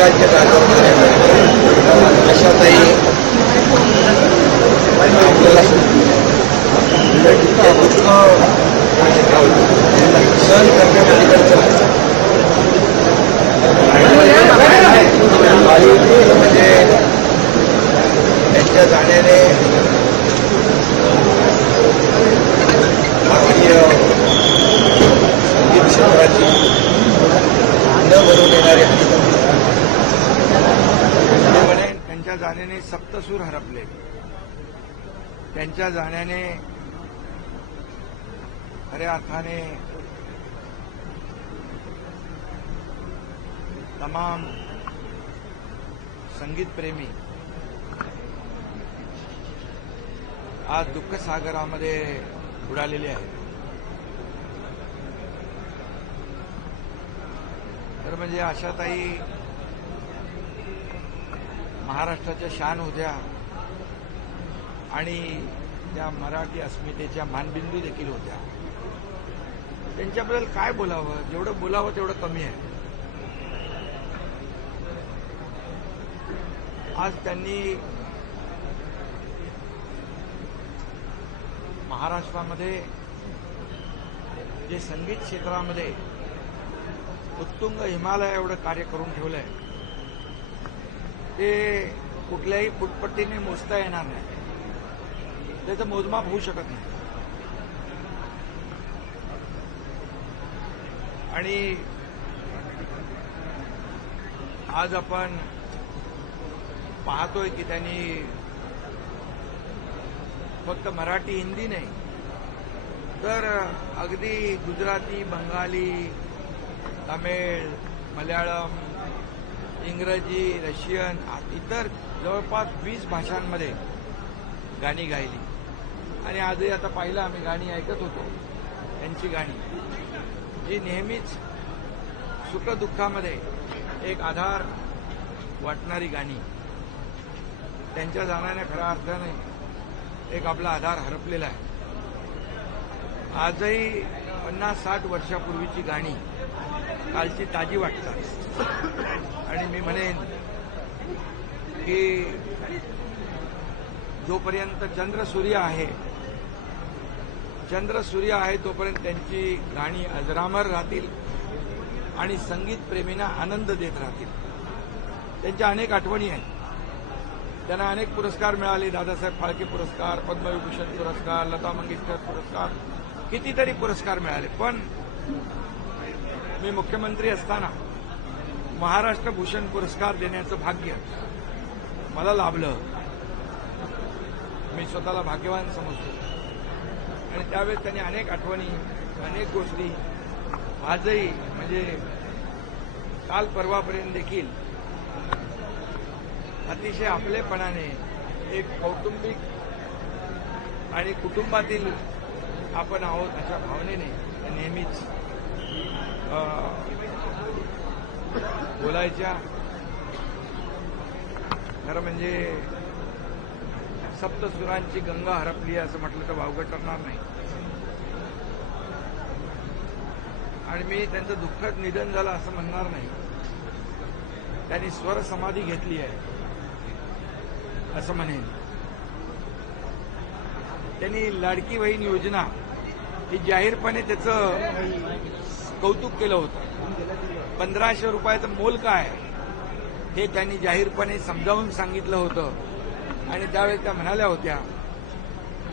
राज्य गाजवणाऱ्या आशाताई आपल्याला हे दुःख सहन करण्यापलीकडचं म्हणजे त्यांच्या जाण्याने भारतीय संगीत क्षेत्राची न भरून येणारी म्हणे त्यांच्या जाण्याने सप्तसूर हरपले. त्यांच्या जाण्याने खऱ्या अर्थाने तमाम संगीतप्रेमी आज दुःखसागरामध्ये बुडालेले आहेत. तर म्हणजे आशाताई महाराष्ट्राच्या शान होत्या आणि त्या मराठी अस्मितेच्या मानबिंदू देखील होत्या. त्यांच्याबद्दल काय बोलावं, जेवढं बोलावं तेवढं कमी आहे. आज त्यांनी महाराष्ट्रामध्ये जे संगीत क्षेत्रामध्ये उत्तुंग हिमालय एवढं कार्य करून ठेवलंय ते कुठल्याही फुटपट्टीने मोजता येणार नाही. त्याचं मोजमाप होऊ शकत नाही. आणि आज आपण पाहतोय की त्यांनी फक्त मराठी हिंदी नाही तर अगदी गुजराती, बंगाली, तमिळ, मल्याळम, इंग्रजी, रशियन इतर जवळपास 20 भाषांमध्ये गाणी गायली. आणि आजही आता पाहिलं आम्ही गाणी ऐकत होतो त्यांची गाणी जी नेहमीच सुखदुःखामध्ये एक आधार वाटणारी गाणी. त्यांच्या जाण्याने खऱ्या अर्थाने एक आपला आधार हरपलेला आहे. आजही 50-60 वर्षापूर्वीची गाणी कालची ताजी वाटतात. आणि मी म्हणेन की जोपर्यंत चंद्र सूर्य आहे तोपर्यंत त्यांची गाणी अजरामर राहतील आणि संगीत प्रेमींना आनंद देत राहतील. त्यांच्या अनेक आठवणी आहेत. त्यांना अनेक पुरस्कार मिळाले. दादासाहेब फाळके पुरस्कार, पद्मविभूषण पुरस्कार, लता मंगेशकर पुरस्कार, कितीतरी पुरस्कार मिळाले. पण मी मुख्यमंत्री असताना महाराष्ट्र भूषण पुरस्कार देण्याचं भाग्य मला लाभलं. मी स्वतःला भाग्यवान समजतो. आणि त्यावेळेस त्यांनी अनेक आठवणी, अनेक गोष्टी आजही म्हणजे काल परवापर्यंत देखील अतिशय आपलेपणाने एक कौटुंबिक आणि कुटुंबातील आपण आहोत अशा भावनेने नेहमीच बोलायच्या. खरं म्हणजे सप्तसुरांची गंगा हरपली असं म्हटलं तर वावगं ठरणार नाही. आणि मी त्यांचं दुःखद निधन झालं असं म्हणणार नाही. त्यांनी स्वर समाधी घेतली आहे असं म्हणेन. त्यांनी लाडकी बहीण योजना ही जाहीरपणे त्याचं कौतुक केलं होतं. 1500 रुपयाचं मोल काय हे त्यांनी जाहीरपणे समजावून सांगितलं होतं. आणि त्यावेळेस त्या म्हणाल्या होत्या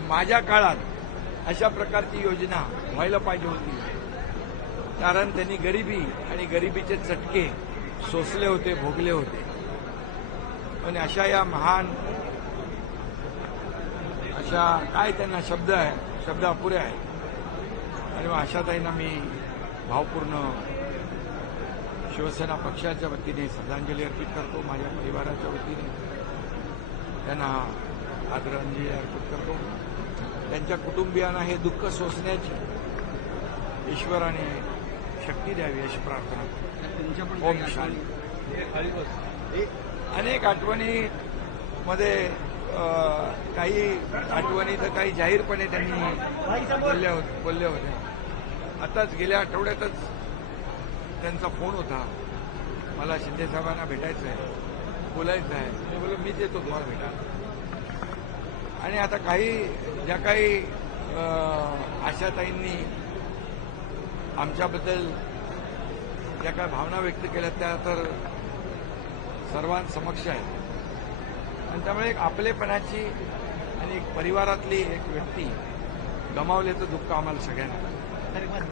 माझ्या काळात अशा प्रकारची योजना व्हायला पाहिजे होती. कारण त्यांनी गरिबी आणि गरिबीचे चटके सोसले होते, भोगले होते. आणि अशा या महान अशा काय त्यांना शब्द आहे, शब्द अपुरे आहेत. आणि आशाताईंना मी भावपूर्ण शिवसेना पक्षाच्या वतीने श्रद्धांजली अर्पित करतो. माझ्या परिवाराच्या वतीने त्यांना आदरांजली अर्पित करतो. त्यांच्या कुटुंबियांना हे दुःख सोसण्याची ईश्वराने शक्ती द्यावी अशी प्रार्थना करतो. ओम शांती. अनेक आठवणीमध्ये काही आठवणी तर काही जाहीरपणे त्यांनी बोलले होते. आताच गेल्या आठवड्यातच त्यांचा फोन होता मला शिंदे साहेबांना भेटायचं आहे, बोलायचं आहे. मी बोललो मी देतो तुम्हाला भेटा. आणि आता ज्या काही आशाताईंनी आमच्याबद्दल ज्या काही भावना व्यक्त केल्या त्या तर सर्वांसमक्ष आहेत. आणि त्यामुळे एक आपलेपणाची आणि एक परिवारातली एक व्यक्ती गमावल्याचं दुःख आम्हाला सगळ्यांना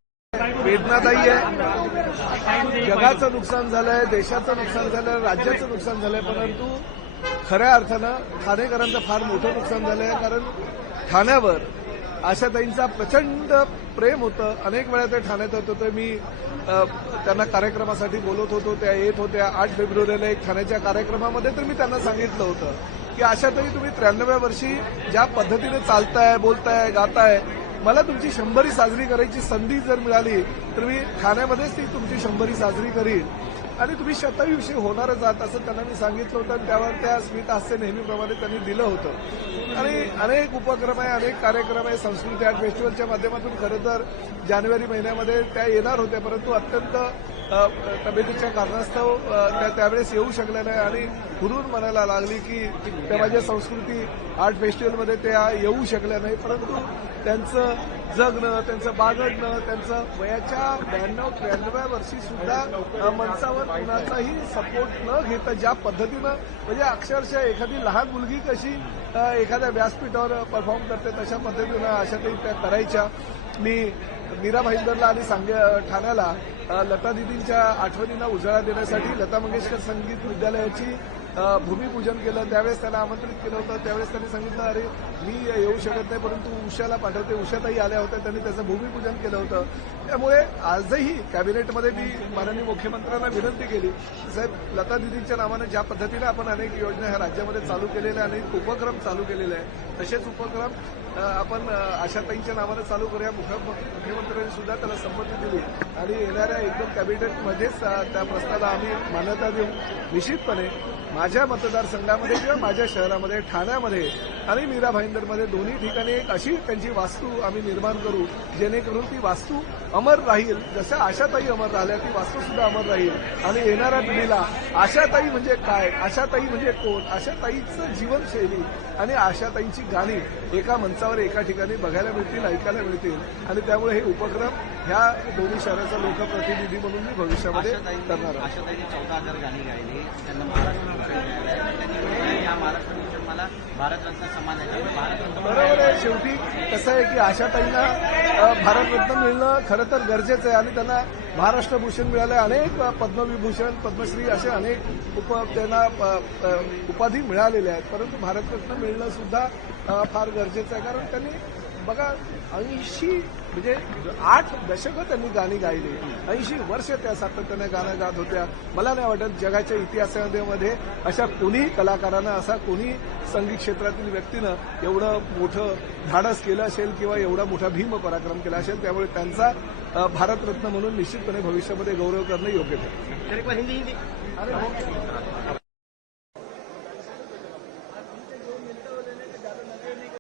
वेदनादायी आहे. जगाचं नुकसान झालंय, देशाचं नुकसान झालंय, राज्याचं नुकसान झालंय, परंतु खऱ्या अर्थानं ठाणेकरांचं फार मोठं नुकसान झालंय. कारण ठाण्यावर आशाताईंचा प्रचंड प्रेम होतं. अनेक वेळा ते ठाण्यात होत होते. मी त्यांना कार्यक्रमासाठी बोलत होतो, त्या येत होत्या. 8 फेब्रुवारीला एक ठाण्याच्या कार्यक्रमामध्ये तर मी त्यांना सांगितलं होतं की आशाताई, तुम्ही 93व्या वर्षी ज्या पद्धतीने चालताय, बोलताय, गाताय, मला तुमची 100री साजरी करायची संधी जर मिळाली तर मी ठाण्यामध्येच ती तुमची 100री साजरी करीन. आणि तुम्ही शतायुषी होणारच आहात असं त्यांना मी सांगितलं होतं. आणि त्यावर त्या स्मित हास्य नेहमीप्रमाणे त्यांनी दिलं होतं. आणि अनेक उपक्रम आहे, अनेक कार्यक्रम आहे. संस्कृती आर्ट फेस्टिवलच्या माध्यमातून खरं तर जानेवारी महिन्यामध्ये त्या येणार होत्या, परंतु अत्यंत तब्येतीच्या कारणास्तव त्या त्यावेळेस येऊ शकल्या नाही. आणि हुरून म्हणायला लागली की त्या माझ्या संस्कृती आर्ट फेस्टिवलमध्ये त्या येऊ शकल्या नाही. परंतु त्यांचं जगणं, त्यांचं बागडणं, त्यांचं वयाच्या 92-93व्या वर्षी सुद्धा मंचावर कुणाचाही सपोर्ट न घेता ज्या पद्धतीनं, म्हणजे अक्षरशः एखादी लहान मुलगी कशी एखाद्या व्यासपीठावर परफॉर्म करते तशा पद्धतीनं आशाताई त्या करायच्या. मी मीरा भाईंदरला आणि ठाण्याला लता दिदींच्या आठवणींना उजाळा देण्यासाठी लता मंगेशकर संगीत विद्यालयाची भूमिपूजन केलं. त्यावेळेस त्यांना आमंत्रित केलं होतं. त्यावेळेस त्यांनी सांगितलं, अरे मी येऊ शकत नाही, परंतु उषाला पाठवते. उषाताई आल्या होत्या, त्यांनी त्याचं भूमिपूजन केलं होतं. त्यामुळे आजही कॅबिनेटमध्ये मी माननीय मुख्यमंत्र्यांना विनंती केली, साहेब, लता दिदींच्या नावानं ज्या पद्धतीने आपण अनेक योजना ह्या राज्यामध्ये चालू केलेल्या, अनेक उपक्रम चालू केलेले आहे, तसेच उपक्रम आपण आशाताईंच्या नावानं चालू करूया. मुख्यमंत्र्यांनी सुद्धा त्याला संमती दिली आणि येणाऱ्या एकदम कॅबिनेटमध्येच त्या प्रस्तावाला आम्ही मान्यता देऊ. निश्चितपणे माझ्या मतदारसंघामध्ये किंवा माझ्या शहरामध्ये, ठाण्यामध्ये आणि मीरा भाईंदरमध्ये दोन्ही ठिकाणी एक अशी त्यांची वास्तू आम्ही निर्माण करू, जेणेकरून ती वास्तू अमर राहील. जसं आशाताई अमर राहिल्या, ती वास्तू सुद्धा अमर राहील. आणि येणाऱ्या पिढीला आशाताई म्हणजे काय, आशाताई म्हणजे कोण, आशाताईचं जीवनशैली आणि आशाताईंची गाणी एका मंचावर एका ठिकाणी बघायला मिळतील, ऐकायला मिळतील. आणि त्यामुळे हे उपक्रम ह्या दोन्ही शहराचा लोकप्रतिनिधी म्हणून मी भविष्यामध्ये करणार आहे. आशाताईंनी 14,000 गाणी गायली, त्यांना महाराष्ट्र मला भारतरत्न सन्मान आहे. बरोबर आहे. शेवटी कसं आहे की आशाताईंना भारतरत्न मिळणं खरं तर गरजेचं आहे. आणि त्यांना महाराष्ट्र भूषण मिळालं, अनेक पद्मविभूषण, पद्मश्री असे अनेक त्यांना उपाधी मिळालेल्या आहेत. परंतु भारतरत्न मिळणं सुद्धा फार गरजेचं आहे. कारण त्यांनी बघा 80 म्हणजे 8 दशकं त्यांनी गाणी गायली, 80 वर्ष त्या सातत्याने गाणं गात होत्या. मला नाही वाटत जगाच्या इतिहासामध्ये अशा कोणीही कलाकारानं, असा कोणी संगीत क्षेत्रातील व्यक्तीनं एवढं मोठं धाडस केलं असेल किंवा एवढा मोठा भीम पराक्रम केला असेल. त्यामुळे त्यांचा भारतरत्न म्हणून निश्चितपणे भविष्यामध्ये गौरव करणं योग्य ठरेल. हिंदी